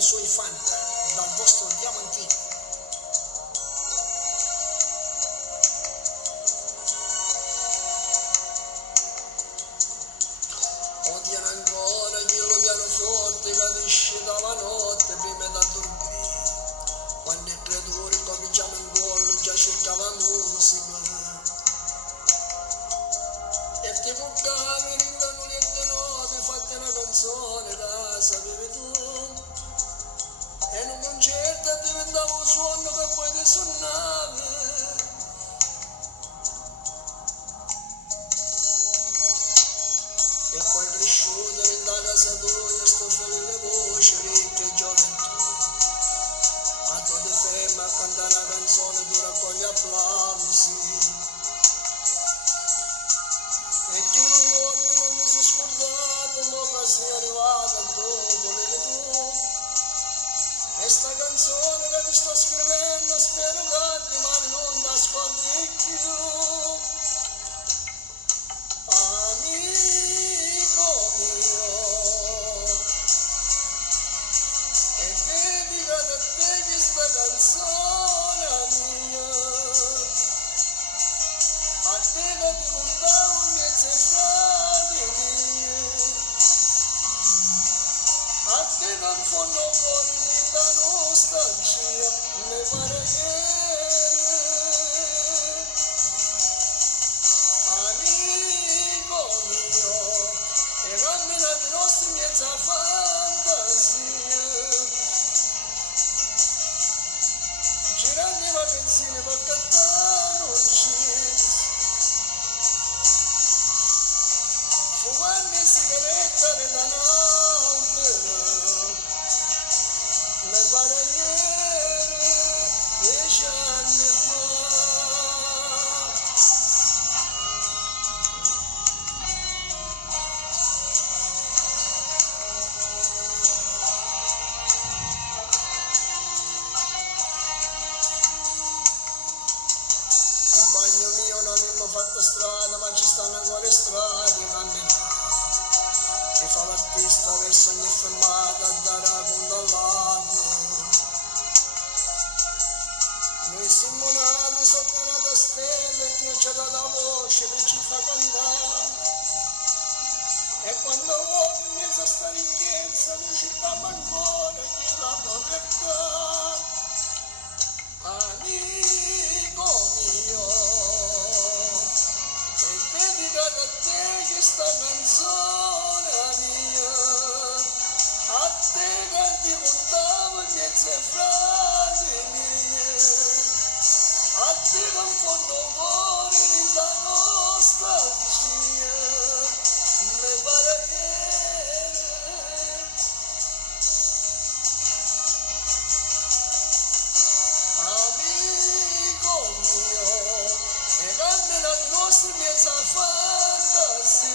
i suoi fan dal vostro diamantino. Odiano ancora chi lo pianoforte capisce dalla notte prima da dormire. Quando i creatori cominciamo in gol già cercava musica. E ti bucavi ringano le note fatte una canzone la sapevi tu. E in un concerto diventava un suono che poi ti suonavi. E poi cresciuto in da casa tua sto felice le voci ricche gioventù. A tua di ferma a cantare una canzone tu raccogli applausi. E che lui giorno non mi si scordato, mo che sei arrivato a tu, volevi tu. E sta canzone che ti sto scrivendo spero che rimane non ti ascolti più. Amico mio, e dedicata a te questa canzone mia, a te che ti contavo i miei frati miei, a te che in fondo fuori di da nostalgia mi pare ieri. Amico mio, e camminate i nostri miei fantasia, girando i magazzini per cattare un jeans, fumando sigarette da notte, mi pare ieri, 10 anni fa. In bagno mio non abbiamo fatto strada, ma ci stanno ancora strade camminare. Chi fa l'artista verso ogni fermata a dare la punta al lago. Noi siamo nati sotto una stella e Dio ci ha dato la voce per ci fa cantare. E quando vuoi in mezzo a sta ricchezza noi cerchiamo ancora chi la povertà. Amico mio, e dedicata a te questa canzone mia, a te che ti contavo i miei frasi miei, a te che in fondo cuore di da nostalgia mi pare ieri. Amico mio, e camminate i nostri miei fantasia,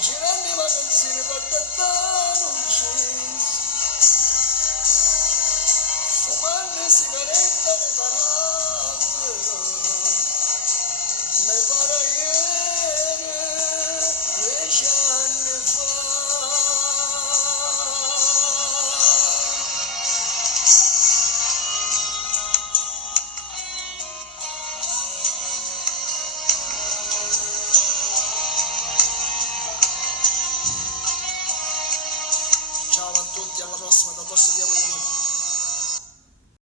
girando i magazzini per cattare un jeans, fumando sigarette dall'albero, mi pare ieri, 10 anni fa. Ciao a tutti, alla prossima, dal vostro Diamantino.